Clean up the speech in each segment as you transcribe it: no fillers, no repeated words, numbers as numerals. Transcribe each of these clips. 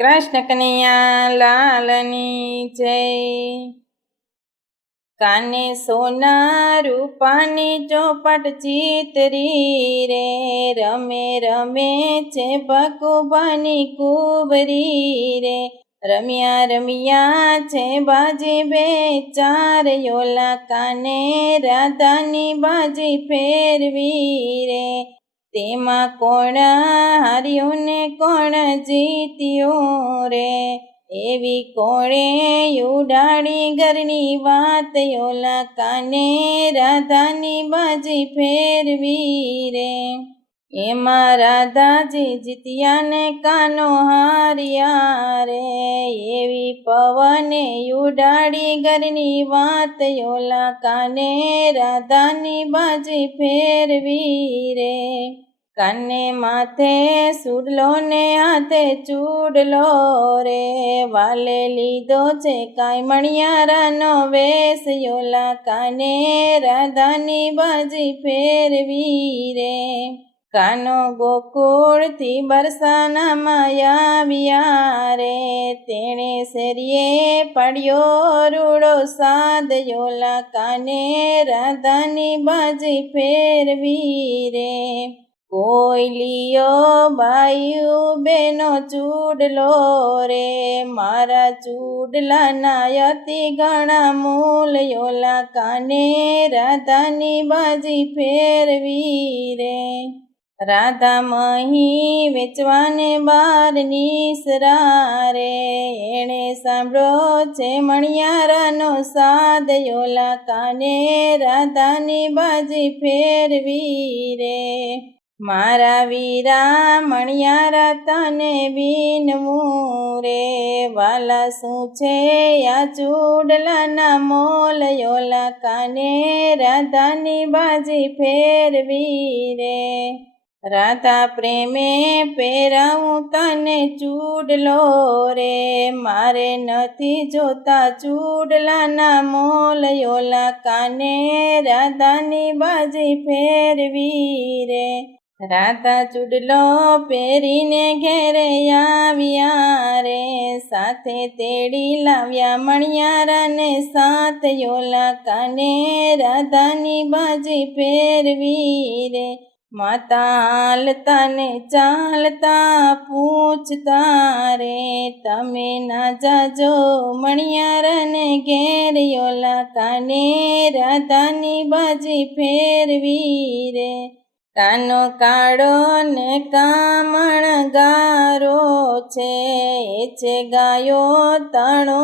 કૃષ્ણ કનૈયા લાલની જય। કાને સોના રૂપાની ચોપટ ચિતરી રે, રમે રમે છે ભકુભાની કુબરી રે। રમ્યા રમ્યા છે બાજી બે ચાર, યોલા કાને રાધાની બાજી ફેરવી રે। તેમાં કોણ હાર્યું ને કોણ જીત્યું રે, એવી કોણે ઉડાડી ઘરની વાત, યોલા કાને રાધાની બાજી ફેરવી રે। એમાં રાધાજી જીત્યા ને કાનો હાર્યા રે, એવી પવને ઉડાડી ઘરની વાત, યોલા કાને રાધાની બાજી ફેરવી રે। કાને માથે સુડલો ને હાથે ચૂડલો રે, વાલે લીધો છે કાંઈ મણિયારાનો વેશ, યોલા કાને રાધાની બાજી ફેરવી રે। કાનો ગોકુળથી બરસાનામાં આવ્યા રે, તેણે શેરીએ પડ્યો રૂડો સાદ, યોલા કાને રાધાની બાજી ફેરવી રે। કોયલીઓ બાયું બેનો ચૂડલો રે, મારા ચૂડલાના અતિ ઘણા મૂલ, યોલા કાને રાધાની બાજી ફેરવી રે। રાધા મહી વેચવાને બાર નિસરા રે, એણે સાંભળ્યો છે મણિયારાનો સાદ, યોલા કાને રાધાની બાજી ફેરવી રે। મારા વીરા મણિયારા તને બીનવું રે, વાલા શું છે આ ચૂડલાના મોલ, યોલા કાને રાધાની બાજી ફેરવી રે। રાધા પ્રેમે પહેરાવું તને ચૂડલો રે, મારે નથી જોતા ચૂડલાના મોલ, યોલા કાને રાધાની બાજી ફેરવી રે। રાધા ચૂડલો પહેરીને ઘેરે આવ્યા રે, સાથે તેડી લાવ્યા મણિયારાને સાથ, યોલા કાને રાધાની બાજી ફેરવી રે। માતા હાલતા ને ચાલતા પૂછતા રે, તમે ના જાજો મણિયારાને ઘેર, યોલા કાને રાધાની બાજી ફેરવી રે। કાનો કાળો ને કામણ ગારો છે, એ છે ગાયો તણો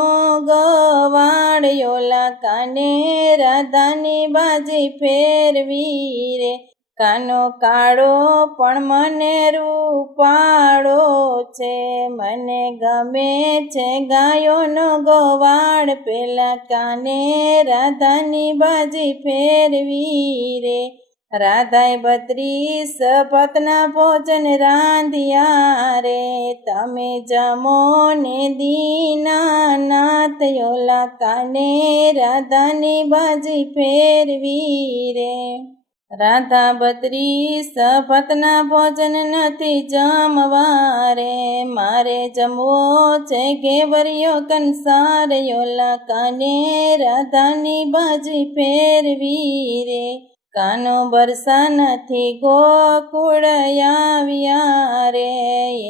ગવાડ, યોલા કાને રાધાની બાજી ફેરવી રે। કાનો કાળો પણ મને રૂપાળો છે, મને ગમે છે ગાયોનો ગવાડ, પેલા કાને રાધાની બાજી ફેરવી રે। રાધાએ 32 પતના ભોજન રાંધ્યા રે, તમે જમો ને દીનાનાથ, યોલા કાને રાધાની બાજી ફેરવી રે। રાધા 32 પતના ભોજન નથી જમવા રે, મારે જમવો છે ઘેવરિયો કંસાર, યોલા કાને રાધાની બાજી ફેરવી રે। કાનો બરસાનાથી ગોકુળ આવ્યા રે,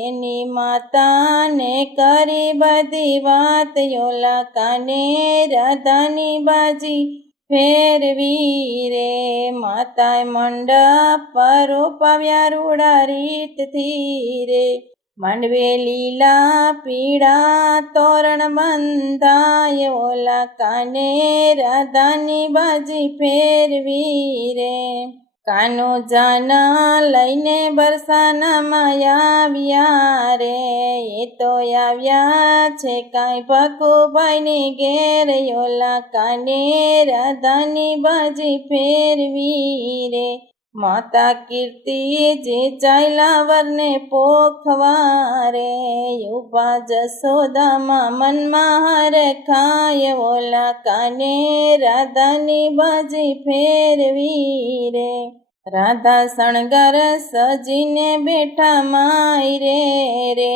એની માતાને કરી બધી વાત, યોલા કાને રાધાની બાજી ફેરવી રે। માતાએ મંડપ પર રોપાવ્યા રૂડા રીતથી રે, માંડવે લીલા પીળા તોરણ બંધાય, ઓલા કાને રાધાની બાજી ફેરવી રે। કાનો જાના લઈને બરસાનામાં આવ્યા રે, એ તો આવ્યા છે કાંઈ ભકુભાઈની ઘેર, યોલા કાને રાધાની બાજી ફેરવી રે। માતા કીર્તિ જે ચાલ્યા વરને પોખવા રે, ઉભા જશોદામાં મનમાં હર ખાય, ઓલા કાને રાધાની બાજી ફેરવી રે। રાધા શણગાર સજીને બેઠા માયરે રે,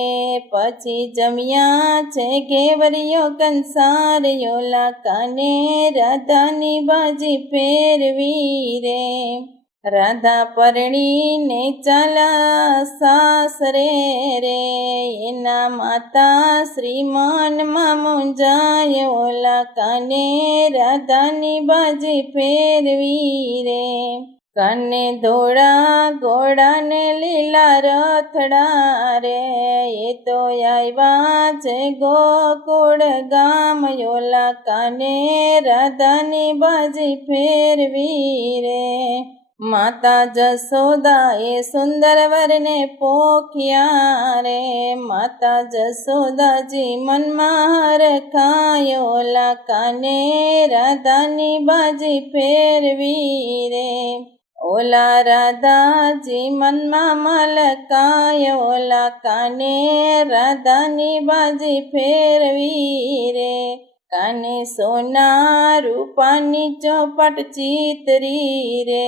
પછી જમ્યા છે ઘેવરિયો કંસારયોલા કાને રાધાની બાજી ફેરવી રે રાધા પરણીને ચાલા સાસરે રે એના માતા શ્રીમાનમાં મુંજાય ઓલા કાને રાધાની બાજી ફેરવી રે કાને ધોળા ઘોડાને લીલા રથડા રે એ તો આવ્યા છે ગોકુળ ગામ ઓલા કાને રાધાની બાજી ફેરવી રે માતા જશોદા એ સુંદર વરને પોખ્યા રે માતા જશોદાજી મનમાં હરખાય ઓલા કાને રાધાની બાજી ફેરવી રે ઓલા રાધાજી મનમાં મલકાય ઓલા કાને રાધાની બાજી ફેરવી રે કાને સોના રૂપાની ચોપટ ચિતરી રે